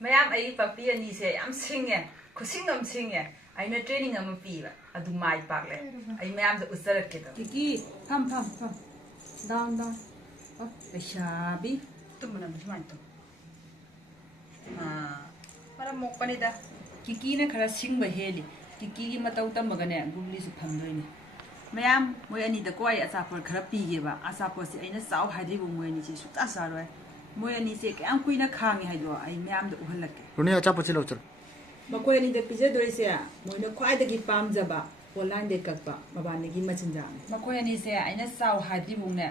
ꯃꯌꯥꯝ ꯑꯩ ꯄꯄꯤ ꯑꯅꯤꯁꯦ ꯌꯥꯝ ꯁꯤꯡꯉꯦ ꯈꯨꯁꯤꯡ ꯑꯃ ꯁꯤꯡꯉꯦ ꯑꯩꯅ ꯇ꯭ꯔꯦꯅꯤꯡ ꯑꯃ ꯄꯤꯕ ꯑꯗꯨ ꯃꯥꯏ ꯄꯥꯛꯂꯦ ꯑꯩ ꯃꯌꯥꯝꯗ ꯎꯠꯆꯔꯛꯀꯦꯗꯣ ꯀꯤꯀꯤ ꯐꯝ ꯗꯥꯎꯟ ꯂꯩꯁꯥꯕꯤ ꯇꯨꯝꯕꯅ ꯁꯨꯃꯥꯏꯅ ꯇꯧ ꯃꯔꯝ ꯃꯣꯛꯄꯅꯤꯗ ꯀꯤꯀꯤꯅ ꯈꯔ ꯁꯤꯡꯕ ꯍꯦꯜꯂꯤ ꯀꯤꯀꯤꯒꯤ ꯃꯇꯧ ꯇꯝꯃꯒꯅꯦ ꯒꯨꯒꯂꯤꯁꯨ ꯐꯝꯗꯣꯏꯅꯤ ꯃꯌꯥꯝ ꯃꯣꯏ ꯑꯅꯤꯗꯀꯣ ꯑꯩ ꯑꯆꯥꯄꯣꯠ ꯈꯔ ꯄꯤꯒꯦꯕ ꯑꯆꯥꯄꯣꯠꯁꯦ ꯑꯩꯅ ꯆꯥꯎ ꯍꯥꯏꯗ꯭ꯔꯤꯕ ꯃꯣꯏ ꯑꯅꯤꯁꯦ ꯁꯨꯡꯆꯥ ꯆꯥꯔꯣꯏ ꯃꯣꯏ ꯑꯅꯤꯁꯦ ꯀꯌꯥꯝ ꯀꯨꯏꯅ ꯈꯥꯡꯉꯤ ꯍꯥꯏꯗꯣ ꯑꯩ ꯃꯌꯥꯝꯗ ꯎꯍꯜꯂꯛꯀꯦ ꯔꯨꯅꯤ ꯑꯆꯥꯄꯣꯠꯁꯤ ꯂꯧ ꯆꯠꯂꯣ ꯃꯈꯣꯏ ꯑꯅꯤꯗ ꯄꯤꯖꯗꯣꯏꯁꯦ ꯃꯣꯏꯅ ꯈ꯭ꯋꯥꯏꯗꯒꯤ ꯄꯥꯝꯖꯕ ꯑꯣꯟꯂꯥꯏꯟꯗꯩ ꯀꯛꯄ ꯃꯕꯥꯅꯤꯒꯤ ꯃꯆꯤꯟꯖꯥꯛꯅꯤ ꯃꯈꯣꯏ ꯑꯅꯤꯁꯦ ꯑꯩꯅ ꯆꯥꯎ ꯍꯥꯏꯗ꯭ꯔꯤꯕꯧꯅꯦ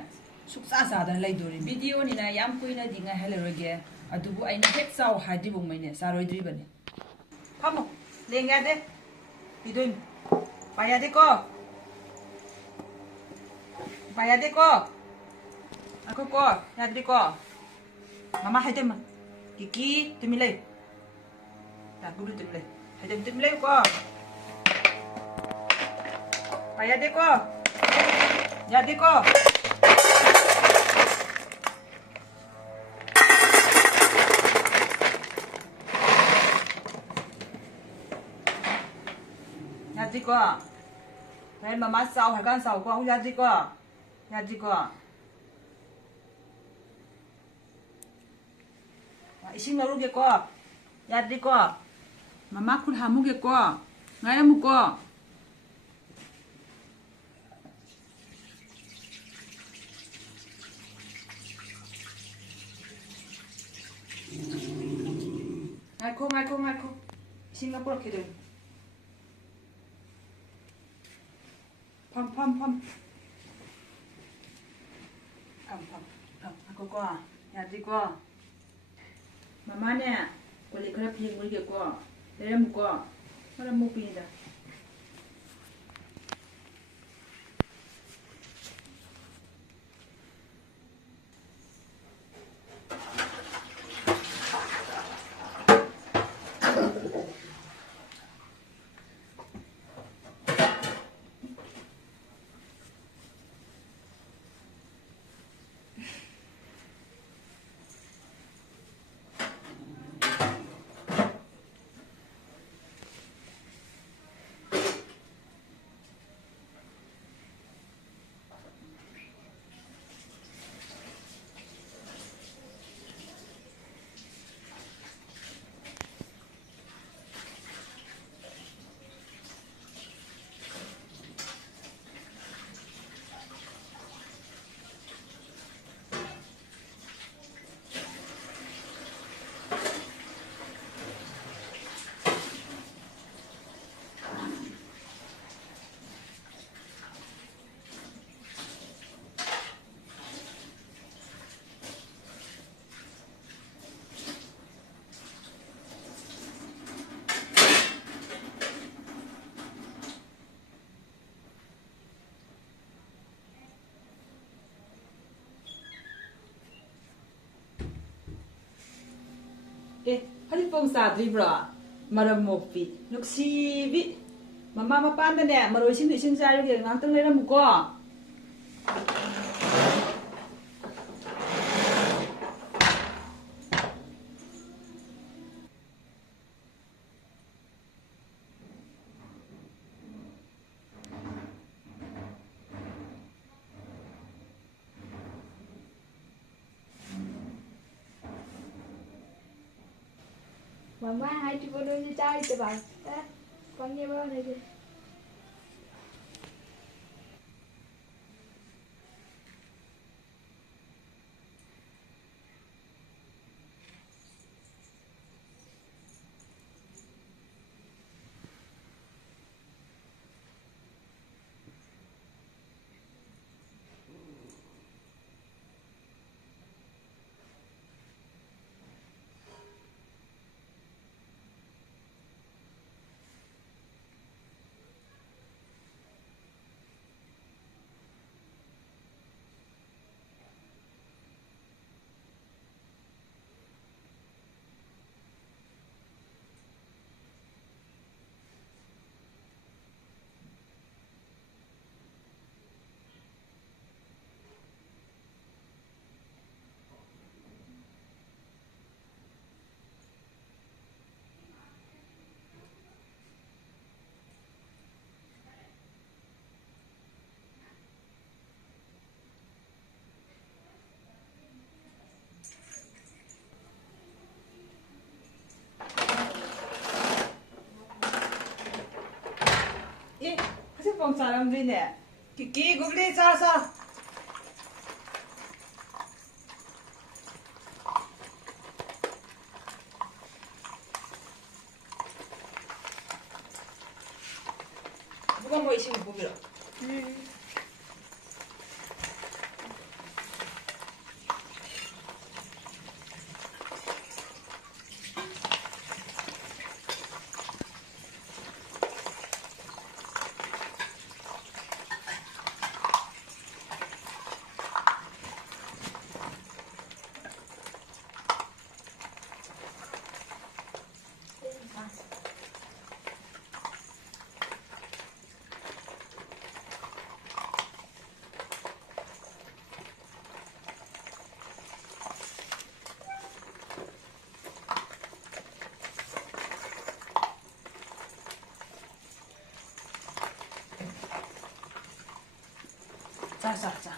ꯁꯨꯡꯆꯥ ꯆꯥꯗꯅ ꯂꯩꯗꯣꯔꯤ ꯚꯤꯗꯤꯑꯣꯅꯤꯅ ꯌꯥꯝ ꯀꯨꯏꯅꯗꯤ ꯉꯥꯏꯍꯜꯂꯔꯣꯏꯒꯦ ꯑꯗꯨꯕꯨ ꯑꯩꯅ ꯍꯦꯛ ꯆꯥꯎ ꯍꯥꯏꯗ꯭ꯔꯤꯕꯧꯉꯩꯅꯦ ꯆꯥꯔꯣꯏꯗ꯭ꯔꯤꯕꯅꯤ ꯐꯝꯃꯣ ꯂꯦꯡ ꯌꯥꯗꯦ ꯄꯤꯗꯣꯏꯅꯤ ꯄꯥꯏ ꯌꯥꯗꯦꯀꯣ ꯄꯥꯏ ꯌꯥꯗꯦꯀꯣ ꯑꯩꯈꯣꯏꯀꯣ ꯌꯥꯗ꯭ꯔꯤꯀꯣ ꯃꯃꯥ ꯍꯥꯏꯗꯃ ꯀꯤꯀꯤ ꯇꯨꯃꯤꯟ ꯂꯩ ꯒꯨꯒꯂꯤ ꯇꯨꯃꯤꯟ ꯂꯩ ꯍꯥꯏꯗꯝ ꯇꯨꯃꯤꯟ ꯂꯩꯌꯨꯀꯣ ꯄꯥꯏ ꯌꯥꯗꯦꯀꯣ ꯌꯥꯗꯦꯀꯣ ꯌꯥꯗ꯭ꯔꯤꯀꯣ ꯍꯣꯔꯦꯟ ꯃꯃꯥ ꯆꯥꯎ ꯍꯥꯏꯔꯀꯥꯟꯗ ꯆꯥꯎꯀꯣ ꯍꯧꯖꯤꯛ ꯌꯥꯗ꯭ꯔꯤꯀꯣ ꯌꯥꯗ꯭ꯔꯤꯀꯣ ꯏꯁꯤꯡ ꯂꯧꯔꯨꯒꯦꯀꯣ ꯌꯥꯗ꯭ꯔꯤꯀꯣ ꯃꯃꯥ ꯈꯨꯠ ꯍꯥꯝꯃꯨꯒꯦꯀꯣ ꯉꯥꯏꯔꯝꯃꯨꯀꯣ ꯉꯥꯏꯈꯣ ꯏꯁꯤꯡꯒ ꯄꯨꯔꯛꯈꯤꯗꯣꯏꯅꯤ ꯐꯝ ꯉꯥꯏꯈꯣꯀꯣ ꯌꯥꯗ꯭ꯔꯤꯀꯣ ꯃꯃꯥꯅꯦ ꯀꯣꯜꯂꯤꯛ ꯈꯔ ꯐꯦꯡꯉꯨꯒꯦꯀꯣ ꯂꯩꯔꯝꯃꯨꯀꯣ ꯃꯔꯝ ꯃꯣꯛꯄꯤꯅꯤꯗ ꯍꯧꯖꯤꯛꯐꯥꯎ ꯆꯥꯗ꯭ꯔꯤꯕ꯭ꯔꯣ ꯃꯔꯝ ꯃꯣꯛꯄꯤ ꯅꯨꯡꯁꯤꯕꯤ ꯃꯃꯥ ꯃꯄꯥꯟꯗꯅꯦ ꯃꯔꯣꯏꯁꯤꯡꯗꯣ ꯏꯁꯤꯡ ꯆꯥꯏꯔꯨꯒꯦ ꯉꯥꯛꯇꯪ ꯂꯩꯔꯝꯃꯨꯀꯣ Mama hai chị cô đơn như trai thì bảo con nghe bao này gì ꯄꯥꯎ ꯆꯥꯔꯝꯗ꯭ꯔꯤꯅꯦ ꯀꯤꯀꯤ ꯒꯨꯒꯂꯤ ꯆꯥ 누가 뭐 있으면 보기로. 자.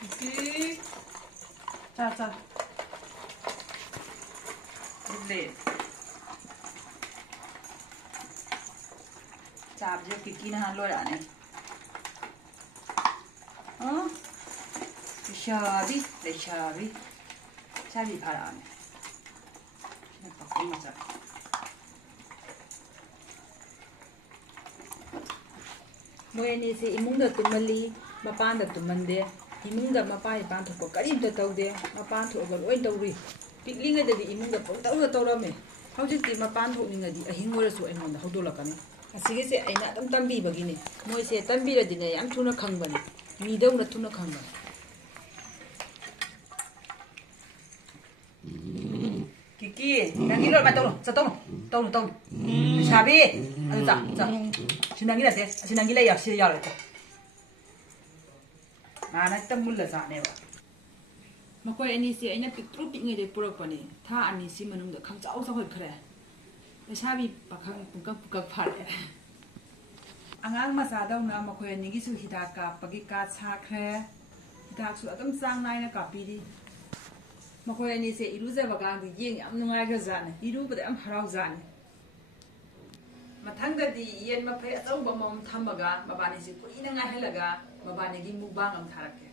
그치? 자. 근데 자, 이제 기기는 한 로를 안 해. 어? 샤비. 샤비 바라 안 해. 그냥 바꾸는 거잖아. ꯃꯣꯏ ꯑꯅꯤꯁꯦ ꯏꯃꯨꯡꯗ ꯇꯨꯝꯃꯜꯂꯤ ꯃꯄꯥꯟꯗ ꯇꯨꯝꯃꯟꯗꯦ ꯏꯃꯨꯡꯗ ꯃꯄꯥꯟ ꯏꯄꯥꯟ ꯊꯣꯛꯄ ꯀꯔꯤꯝꯇ ꯇꯧꯗꯦ ꯃꯄꯥꯟ ꯊꯣꯛꯑꯒ ꯂꯣꯏ ꯇꯧꯔꯤ ꯄꯤꯛꯂꯤꯉꯩꯗꯗꯤ ꯏꯃꯨꯡꯗ ꯄꯪꯇꯧꯗ ꯇꯧꯔꯝꯃꯦ ꯍꯧꯖꯤꯛꯇꯤ ꯃꯄꯥꯟ ꯊꯣꯛꯅꯤꯡꯉꯗꯤ ꯑꯍꯤꯡ ꯑꯣꯏꯔꯁꯨ ꯑꯩꯉꯣꯟꯗ ꯍꯧꯗꯣꯛꯂꯛꯀꯅꯤ ꯑꯁꯤꯒꯤꯁꯦ ꯑꯩꯅ ꯑꯗꯨꯝ ꯇꯝꯕꯤꯕꯒꯤꯅꯤ ꯃꯣꯏꯁꯦ ꯇꯝꯕꯤꯔꯗꯤꯅꯦ ꯌꯥꯝ ꯊꯨꯅ ꯈꯪꯕꯅꯤ ꯃꯤꯗꯧꯅ ꯊꯨꯅ ꯈꯪꯕꯅꯤ 기기, 난기를 말 떠노, 떠노. 샤비, 아주 자. 신랑기라 돼, 신랑기라 야, 시야 래. 나는 딱 물러자네 봐. ꯃꯈꯣꯏ ꯑꯅꯤꯁꯦ ꯑꯩꯅ ꯄꯤꯛꯇ꯭ꯔꯨ ꯄꯤꯛꯉꯩꯗꯩ ꯄꯨꯔꯛꯄꯅꯤ ꯊꯥ ꯑꯅꯤꯁꯤ ꯃꯅꯨꯡꯗ ꯈꯪꯆꯥꯎ ꯆꯥꯎꯈꯠꯈ꯭ꯔꯦ ꯂꯩꯁꯥꯕꯤ ꯄꯥꯈꯪ ꯄꯨꯡꯀꯛ ꯐꯥꯔꯦ ꯑꯉꯥꯡ ꯃꯆꯥꯗꯧꯅ ꯃꯈꯣꯏ ꯑꯅꯤꯒꯤꯁꯨ ꯍꯤꯗꯥꯛ ꯀꯥꯞꯄꯒꯤ ꯀꯥꯠ ꯁꯥꯈ꯭ꯔꯦ ꯍꯤꯗꯥꯛꯁꯨ ꯑꯗꯨꯝ ꯆꯥꯡ ꯅꯥꯏꯅ ꯀꯥꯞꯄꯤꯔꯤ ꯃꯈꯣꯏ ꯑꯅꯤꯁꯦ ꯏꯔꯨꯖꯕ ꯀꯥꯟꯗ ꯌꯦꯡ ꯌꯥꯝ ꯅꯨꯡꯉꯥꯏꯈ꯭ꯔꯖꯥꯠꯅꯤ ꯏꯔꯨꯕꯗ ꯌꯥꯝ ꯍꯔꯥꯎꯖꯥꯠꯅꯤ ꯃꯊꯪꯗꯗꯤ ꯌꯦꯟ ꯃꯐꯩ ꯑꯆꯧꯕ ꯑꯃꯃꯝ ꯊꯝꯃꯒ ꯃꯕꯥꯅꯤꯁꯤ ꯀꯨꯏꯅ ꯉꯥꯏꯍꯜꯂꯒ ꯃꯕꯥꯅꯤꯒꯤ ꯃꯨꯛꯕꯥꯡ ꯑꯃ ꯊꯥꯔꯛꯀꯦ